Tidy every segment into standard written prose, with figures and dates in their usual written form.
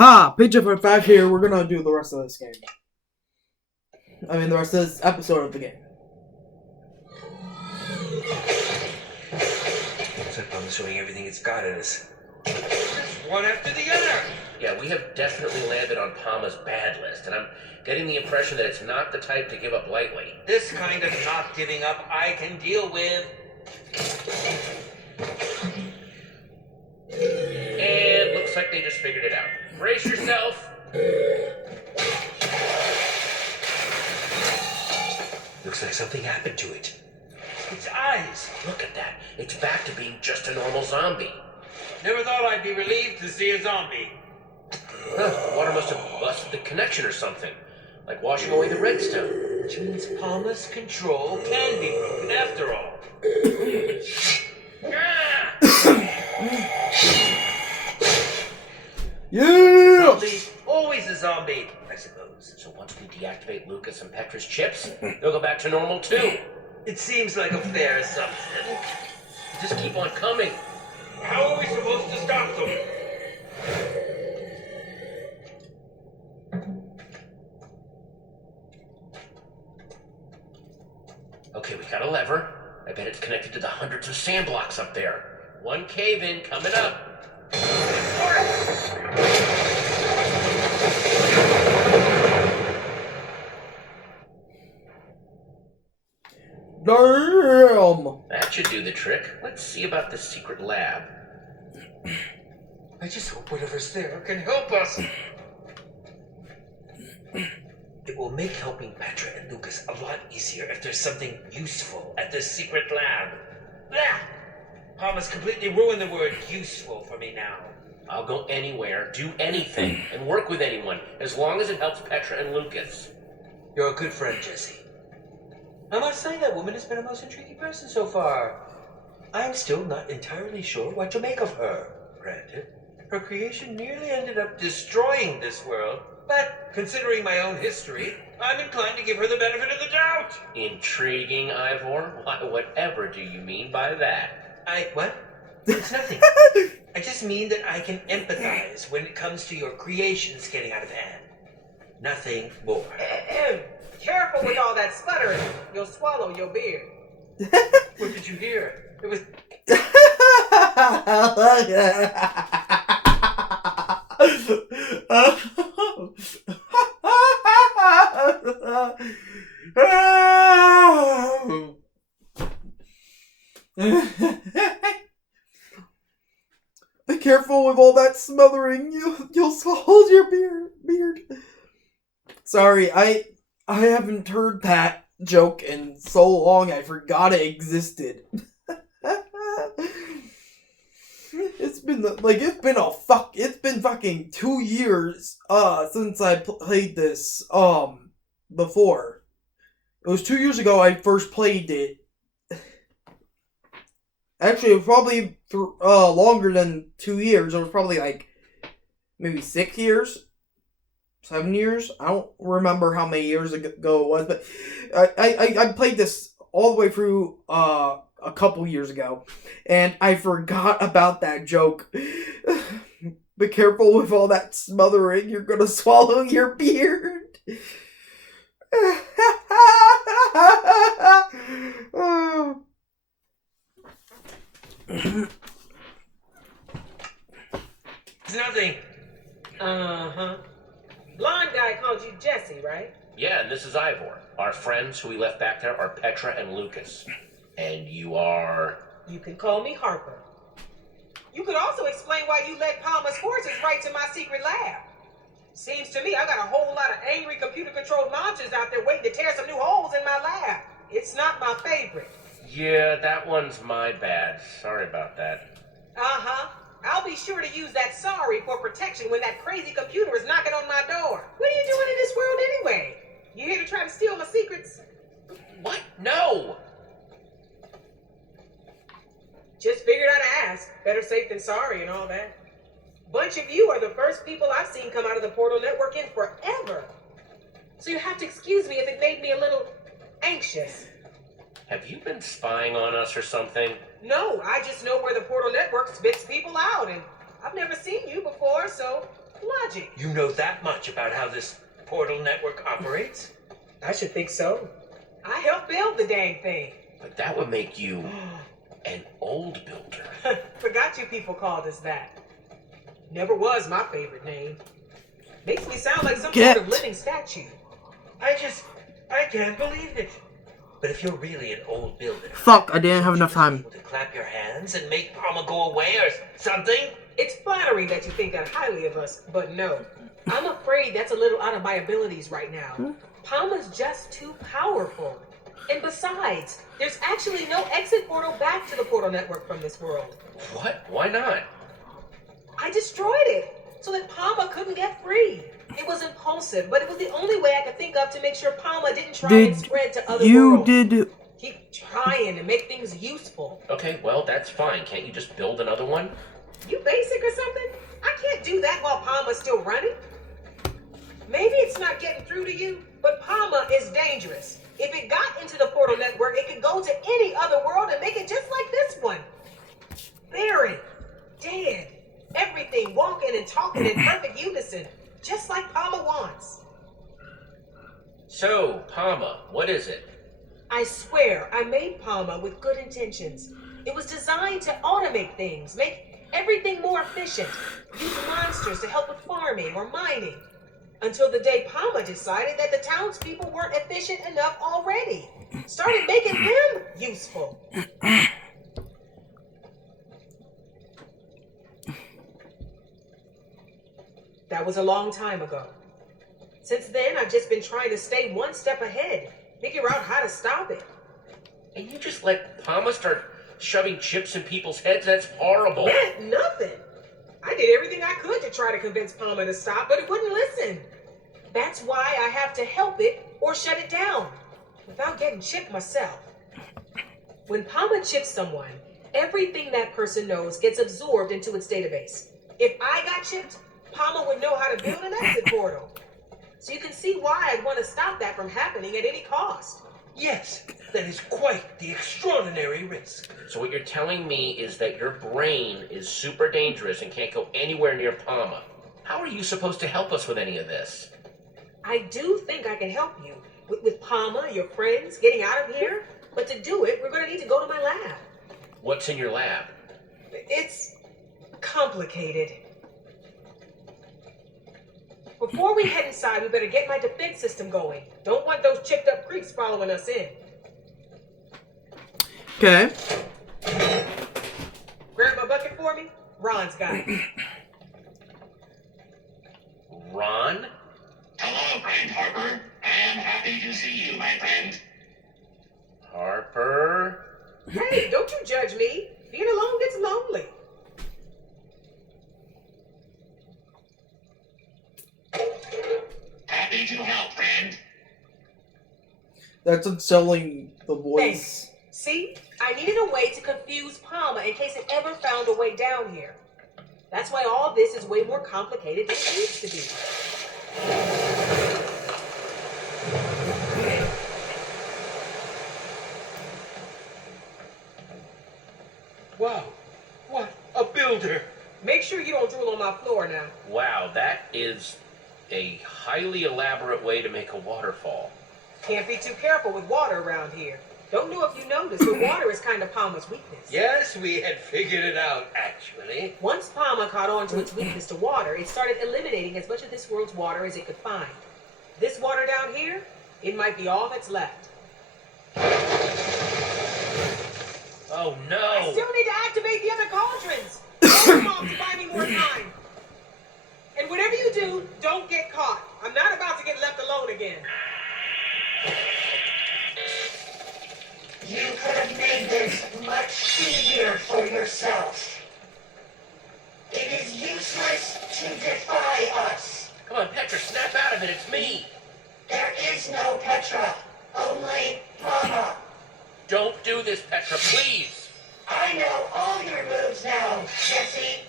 Ha! Pizza5 here. We're gonna do the rest of this game. I mean, the rest of this episode of the game. Looks like I'm showing everything it's got in us. Just one after the other. Yeah, we have definitely landed on Palma's bad list, and I'm getting the impression that it's not the type to give up lightly. This kind of not giving up I can deal with. And looks like they just figured it out. Brace yourself. Looks like something happened to it. Its eyes. Look at that. It's back to being just a normal zombie. Never thought I'd be relieved to see a zombie. Huh, the water must have busted the connection or something. Like washing away the redstone. Which means Palma's control can be broken after all. Ah! Yeah! Zombie, always a zombie, I suppose. So once we deactivate Lucas and Petra's chips, they'll go back to normal too. It seems like a fair assumption. Just keep on coming. How are we supposed to stop them? Okay, we got a lever. I bet it's connected to the hundreds of sand blocks up there. One cave-in coming up. Damn! That should do the trick. Let's see about the secret lab. I just hope whatever's there can help us. It will make helping Petra and Lucas a lot easier if there's something useful at the secret lab. Blah! Palma's completely ruined the word useful for me now. I'll go anywhere, do anything, and work with anyone, as long as it helps Petra and Lucas. You're a good friend, Jesse. I must say that woman has been a most intriguing person so far. I'm still not entirely sure what to make of her. Granted, her creation nearly ended up destroying this world, but considering my own history, I'm inclined to give her the benefit of the doubt. Intriguing, Ivor? Why, whatever do you mean by that? What? It's nothing. I just mean that I can empathize when it comes to your creations getting out of hand. Nothing more. Careful with all that sputtering. You'll swallow your beard. What did you hear? It was... Be careful with all that smothering. You'll swallow your beard. Sorry, I haven't heard that joke in so long I forgot it existed. It's been fucking 2 years since I played this before. It was 2 years ago I first played it. Actually, it was probably longer than 2 years. It was probably like maybe 6 years, 7 years. I don't remember how many years ago it was, but I played this all the way through a couple years ago, and I forgot about that joke. Be careful with all that smothering. You're gonna swallow your beard. It's nothing. Uh-huh. Blonde guy called you Jesse, right? Yeah, and this is Ivor. Our friends who we left back there are Petra and Lucas. And you are... You can call me Harper. You could also explain why you led Palma's forces right to my secret lab. Seems to me I got a whole lot of angry computer-controlled monsters out there waiting to tear some new holes in my lab. It's not my favorite. Yeah, that one's my bad. Sorry about that. Uh-huh. I'll be sure to use that sorry for protection when that crazy computer is knocking on my door. What are you doing in this world anyway? You here to try to steal my secrets? What? No! Just figured I'd ask. Better safe than sorry and all that. Bunch of you are the first people I've seen come out of the Portal Network in forever. So you have to excuse me if it made me a little anxious. Have you been spying on us or something? No, I just know where the Portal Network spits people out, and I've never seen you before, so Logic. You know that much about how this portal network operates? I should think so. I helped build the dang thing. But that would make you an old builder. Forgot you people called us that. Never was my favorite name. Makes me sound like some Get. sort of living statue. I can't believe it. But if you're really an old builder, Fuck, I didn't have enough time. able to clap your hands and make Palma go away or something? It's flattering that you think that highly of us, but no. I'm afraid that's a little out of my abilities right now. Palma's just too powerful. And besides, there's actually no exit portal back to the portal network from this world. What? Why not? I destroyed it so that Palma couldn't get free. It was impulsive, but it was the only way I could think of to make sure Palma didn't try and spread to other worlds. Keep trying to make things useful. Okay, well, that's fine. Can't you just build another one? You basic or something? I can't do that while Palma's still running. Maybe it's not getting through to you, but Palma is dangerous. If it got into the portal network, it could go to any other world and make it just like this one. Buried, dead, everything walking and talking in perfect unison, just like Palma wants. So, Palma, what is it? I swear, I made Palma with good intentions. It was designed to automate things, make everything more efficient, use monsters to help with farming or mining. Until the day Palma decided that the townspeople weren't efficient enough already. Started making them useful. That was a long time ago. Since then, I've just been trying to stay one step ahead, figure out how to stop it. And you just let Palma start shoving chips in people's heads? That's horrible. Meant nothing. I did everything I could to try to convince Palma to stop, but it wouldn't listen. That's why I have to help it or shut it down, without getting chipped myself. When Palma chips someone, everything that person knows gets absorbed into its database. If I got chipped, Palma would know how to build an exit portal. So you can see why I'd want to stop that from happening at any cost. Yes, that is quite the extraordinary risk. So what you're telling me is that your brain is super dangerous and can't go anywhere near Palma. How are you supposed to help us with any of this? I do think I can help you with Palma, your friends, getting out of here. But to do it, we're going to need to go to my lab. What's in your lab? It's complicated. Before we head inside, we better get my defense system going. Don't want those chipped up creeps following us in. Okay. Grab my bucket for me. Ron's got it. Ron? Hello, friend Harper. I am happy to see you, my friend. Harper? Hey, don't you judge me. Being alone gets lonely. Happy to help, friend. That's unselling the voice. Thanks. See, I needed a way to confuse Palma in case it ever found a way down here. That's why all this is way more complicated than it needs to be. Wow, what a builder! Make sure you don't drool on my floor now. Wow, that is a highly elaborate way to make a waterfall. Can't be too careful with water around here. Don't know if you noticed, but water is kind of Palma's weakness. Yes, we had figured it out, actually. Once Palma caught on to its weakness to water, it started eliminating as much of this world's water as it could find. This water down here, it might be all that's left. Oh I no! still need to activate the other cauldrons. Tell Mom to buy me more time. And whatever you do, don't get caught. I'm not about to get left alone again. You could have made this much easier for yourself. It is useless to defy us. Come on, Petra, snap out of it, it's me! There is no Petra, only Mama. Don't do this, Petra, please! I know all your moves now, Jesse.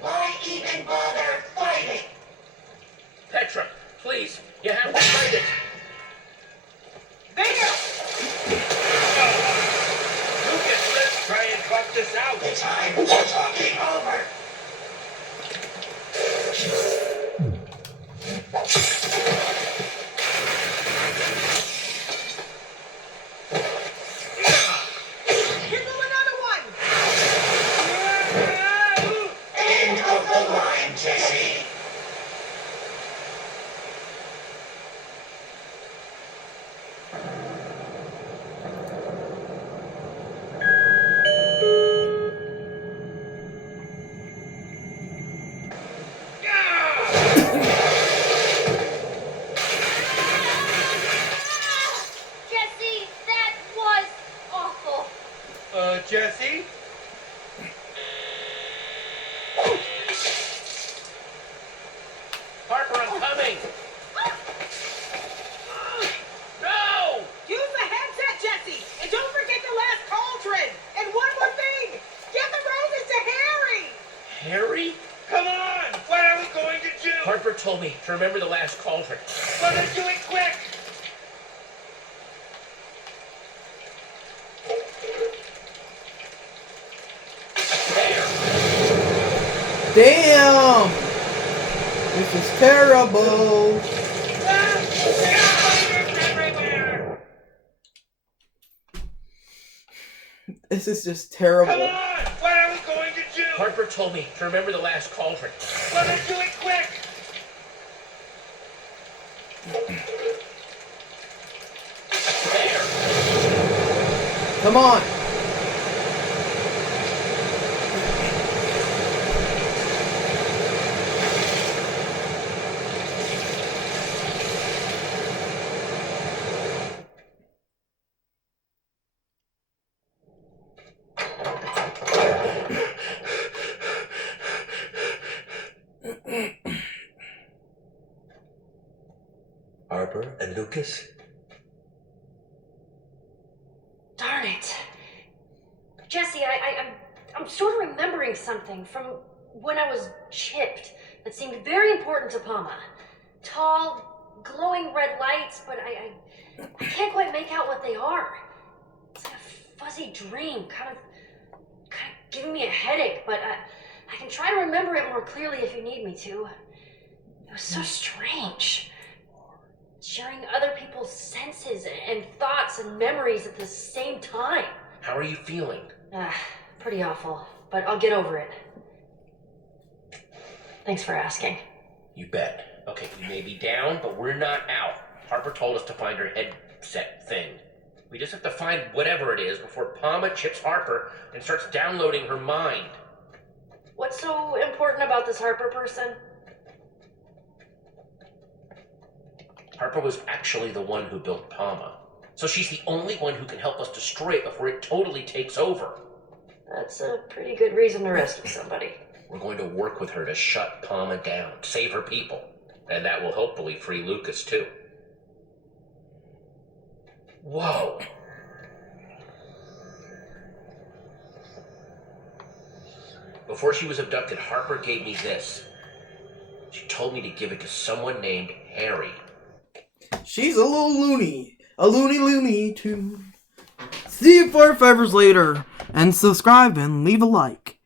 Why even bother fighting? Petra, please, you have to fight it! There! Lucas, let's try and talk this out. The time for talking over. Harper told me to remember the last cauldron. Better do it quick! There! Damn! This is terrible. Everywhere! This is just terrible. Come on! What are we going to do? Harper told me to remember the last cauldron. Better do it quick! There! Come on. Harper and Lucas? Darn it. Jesse, I'm sort of remembering something from when I was chipped that seemed very important to Palma. Tall, glowing red lights, but I can't quite make out what they are. It's like a fuzzy dream, kind of giving me a headache, but I can try to remember it more clearly if you need me to. It was so strange. Sharing other people's senses and thoughts and memories at the same time. How are you feeling? Pretty awful, but I'll get over it. Thanks for asking. You bet. Okay, we may be down, but we're not out. Harper told us to find her headset thing. We just have to find whatever it is before Palma chips Harper and starts downloading her mind. What's so important about this Harper person? Harper was actually the one who built Palma. So she's the only one who can help us destroy it before it totally takes over. That's a pretty good reason to rescue somebody. We're going to work with her to shut Palma down, save her people. And that will hopefully free Lucas, too. Whoa. Before she was abducted, Harper gave me this. She told me to give it to someone named Harry. She's a little loony. A loony too. See you 4 5 later. And subscribe and leave a like.